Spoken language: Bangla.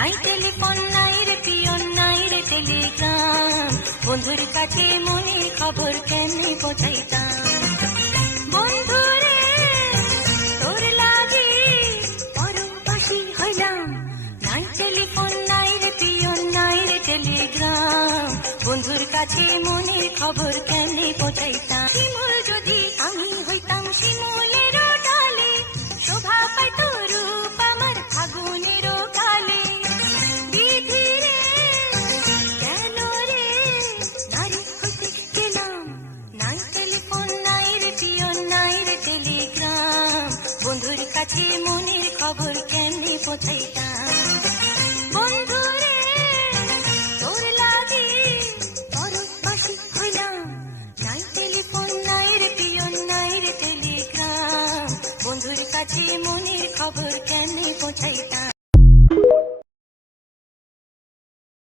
নাই টেলিফোন, নাই রে পিয়ন নাই রে টেলিগ্রাম। বন্ধুর কাছে মনের খবর কেমনে পৌঁছাইতাম? বন্ধু রে তোর লাগে পরবাসী হইলাম। নাই টেলিফোন, নাই রে পিয়ন নাই রে টেলিগ্রাম। বন্ধুর কাছে মনের খবর কেমনে শিমুল কাছে মনের খবর কেন পৌঁছাইতাম? বন্ধু রে, তোর লাগি হইলাম। নাই টেলিফোন, নাই রে পিয়ন নাই রে টেলিগ্রাম। বন্ধুর কাছে মনের খবর কেমনি পৌঁছাই